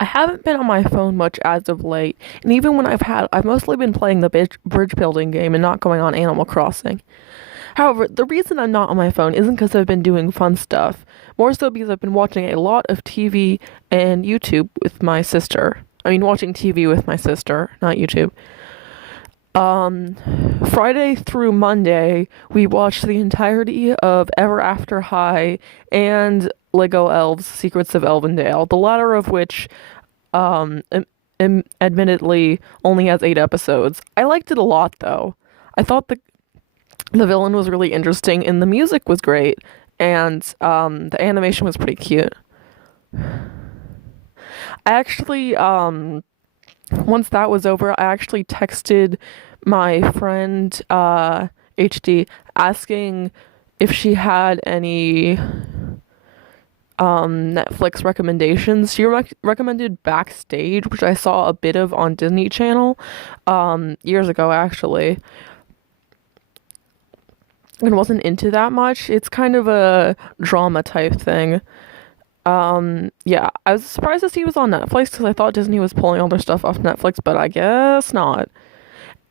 I haven't been on my phone much as of late, and even when I've mostly been playing the bridge building game and not going on Animal Crossing. However, the reason I'm not on my phone isn't because I've been doing fun stuff, more so because I've been watching a lot of TV and YouTube with my sister. I mean, watching TV with my sister, not YouTube. Um, Friday through Monday, we watched the entirety of Ever After High and LEGO Elves: Secrets of Elvendale, the latter of which, um, admittedly, only has 8 episodes. I liked it a lot, though. I thought the villain was really interesting, and the music was great, and the animation was pretty cute. I actually, once that was over, I actually texted my friend HD asking if she had any Netflix recommendations. She recommended Backstage, which I saw a bit of on Disney Channel years ago actually. And wasn't into that much. It's kind of a drama type thing. Yeah, I was surprised to see it was on Netflix because I thought Disney was pulling all their stuff off Netflix, but I guess not.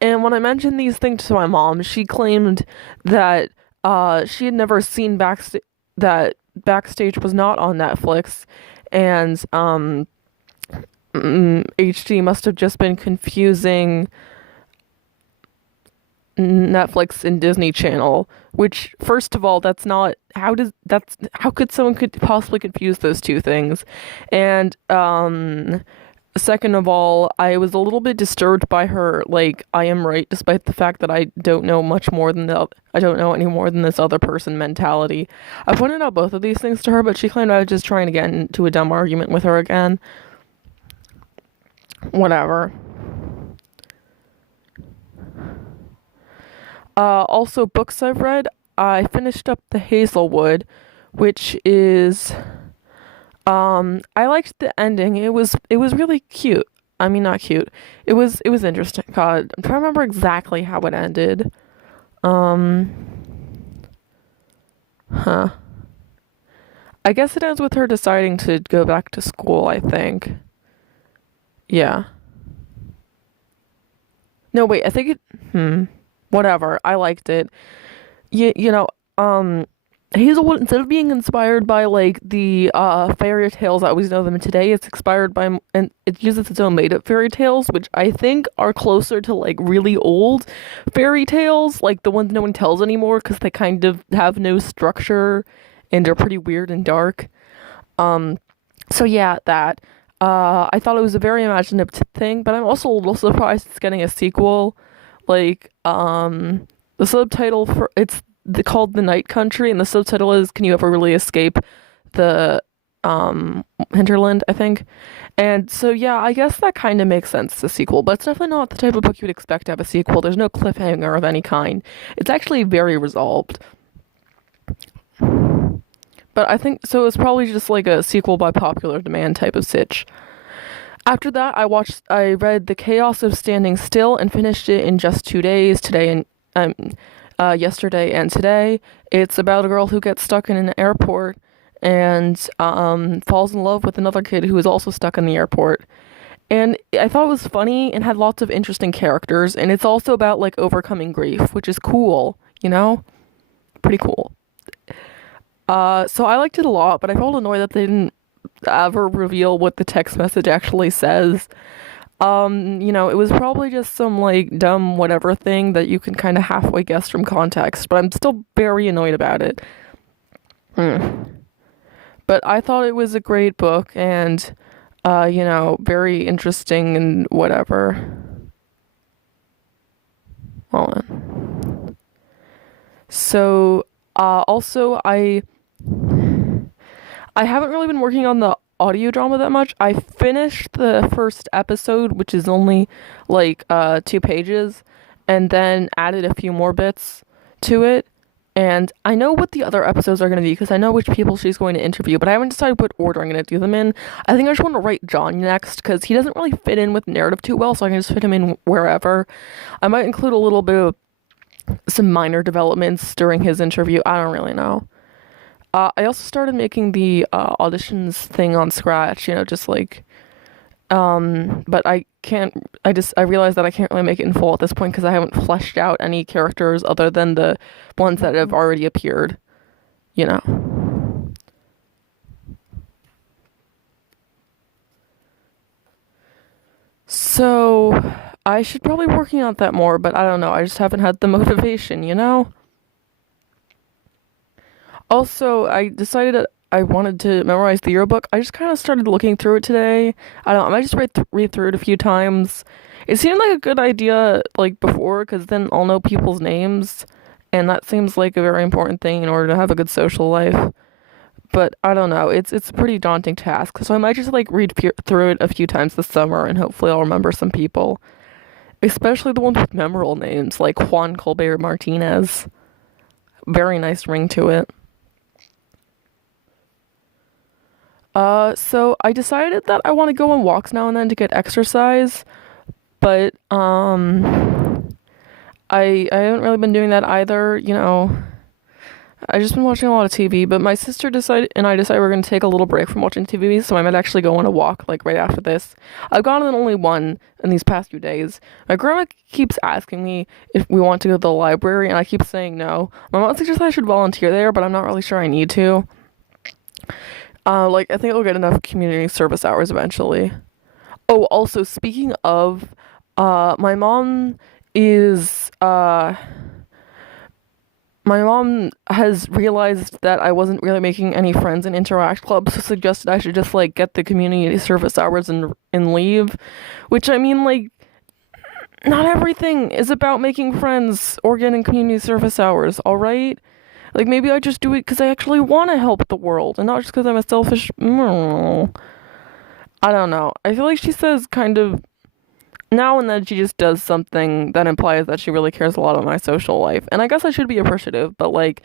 And when I mentioned these things to my mom, she claimed that she had never seen that Backstage was not on Netflix, and HD must have just been confusing Netflix and Disney Channel, which first of all, that's not how could someone could possibly confuse those two things? And second of all, I was a little bit disturbed by her like I am right despite the fact that I don't know much more than I don't know any more than this other person mentality. I pointed out both of these things to her, but she claimed I was just trying to get into a dumb argument with her again. Whatever. Also, books I've read. I finished up The Hazelwood, which is I liked the ending. It was really cute. I mean, not cute. It was interesting. God, I'm trying to remember exactly how it ended. Um, huh. I guess it ends with her deciding to go back to school, I think. Yeah. No, wait, I think it whatever. I liked it. You know, um, Hazelwood, instead of being inspired by like the fairy tales that we know them today, it's inspired by and it uses its own made-up fairy tales, which I think are closer to like really old fairy tales, like the ones no one tells anymore because they kind of have no structure and are pretty weird and dark. Um, so yeah, that. I thought it was a very imaginative thing, but I'm also a little surprised it's getting a sequel. Like, the subtitle for called The Night Country, and the subtitle is "Can you ever really escape the hinterland?" I think, and so yeah, I guess that kind of makes sense. The sequel, but it's definitely not the type of book you would expect to have a sequel. There's no cliffhanger of any kind. It's actually very resolved. But I think so. It's probably just like a sequel by popular demand type of sitch. After that, I read The Chaos of Standing Still and finished it in just 2 days. Yesterday and today. It's about a girl who gets stuck in an airport and falls in love with another kid who is also stuck in the airport. And I thought it was funny and had lots of interesting characters. And it's also about like overcoming grief, which is cool. You know, pretty cool. So I liked it a lot, but I felt annoyed that they didn't ever reveal what the text message actually says. It was probably just some like dumb whatever thing that you can kind of halfway guess from context, but I'm still very annoyed about it. But I thought it was a great book and, very interesting and whatever. Hold on. So, also, I haven't really been working on the audio drama that much. I finished the first episode, which is only like 2 pages, and then added a few more bits to it. And I know what the other episodes are going to be because I know which people she's going to interview, but I haven't decided what order I'm going to do them in. I think I just want to write John next because he doesn't really fit in with the narrative too well, so I can just fit him in wherever. I might include a little bit of some minor developments during his interview. I don't really know. I also started making the auditions thing on Scratch, just like But I can't, I realized that I can't really make it in full at this point because I haven't fleshed out any characters other than the ones that have already appeared, you know. So I should probably be working on that more, but I don't know. I just haven't had the motivation, you know? Also, I decided that I wanted to memorize the yearbook. I just kind of started looking through it today. I don't know, I might just read through it a few times. It seemed like a good idea, like before, because then I'll know people's names, and that seems like a very important thing in order to have a good social life. But I don't know, it's a pretty daunting task, so I might just like through it a few times this summer, and hopefully I'll remember some people, especially the ones with memorable names like Juan Colbert Martinez. Very nice ring to it. So I decided that I want to go on walks now and then to get exercise, but I haven't really been doing that either, you know. I just been watching a lot of TV, but my sister decided and I decided we're gonna take a little break from watching TV, so I might actually go on a walk like right after this. I've gone on only one in these past few days. My grandma keeps asking me if we want to go to the library, and I keep saying no. My mom suggests I should volunteer there, but I'm not really sure I need to. Like I think I'll get enough community service hours eventually. Oh, also speaking of, my mom is my mom has realized that I wasn't really making any friends in Interact Club, so suggested I should just like get the community service hours and leave. Which I mean, like, not everything is about making friends or getting community service hours, all right? Like maybe I just do it because I actually want to help the world, and not just because I'm a selfish. I don't know. I feel like she says kind of now and then she just does something that implies that she really cares a lot about my social life. And I guess I should be appreciative, but like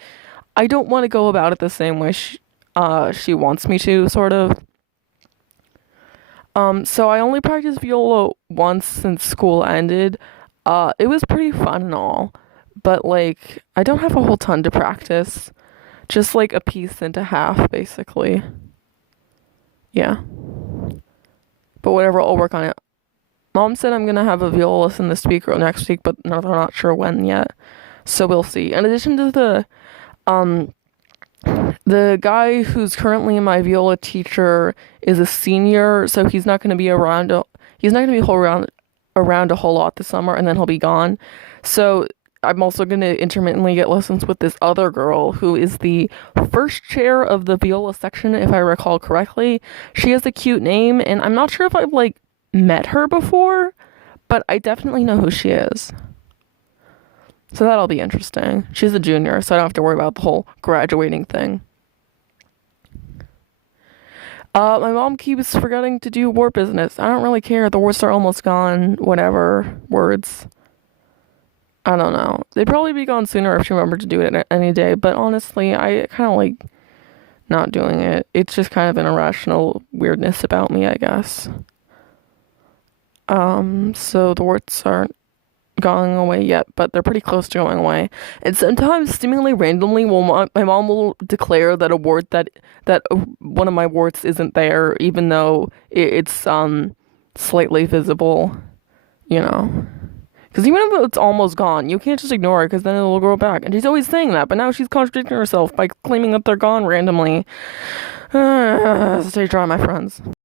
I don't want to go about it the same way she wants me to, sort of. So I only practiced viola once since school ended. It was pretty fun and all, but like I don't have a whole ton to practice. Just like a piece and a half, basically. Yeah. But whatever, I'll work on it. Mom said I'm gonna have a viola lesson this week or next week, but no, they're not sure when yet. So we'll see. In addition to um the guy who's currently my viola teacher is a senior, so he's not gonna be around. He's not gonna be around a whole lot this summer, and then he'll be gone. So I'm also gonna intermittently get lessons with this other girl who is the first chair of the viola section, if I recall correctly. She has a cute name, and I'm not sure if I've like met her before, but I definitely know who she is. So that'll be interesting. She's a junior, so I don't have to worry about the whole graduating thing. My mom keeps forgetting to do wart business. I don't really care. The warts are almost gone. Whatever. Words. I don't know. They'd probably be gone sooner if she remembered to do it any day, but honestly, I kind of like not doing it. It's just kind of an irrational weirdness about me, I guess. So the warts aren't going away yet, but they're pretty close to going away. And sometimes, seemingly randomly, my mom will declare that a wart that one of my warts isn't there, even though it's slightly visible, you know. Because even if it's almost gone, you can't just ignore it because then it'll grow back. And she's always saying that, but now she's contradicting herself by claiming that they're gone randomly. Stay dry, my friends.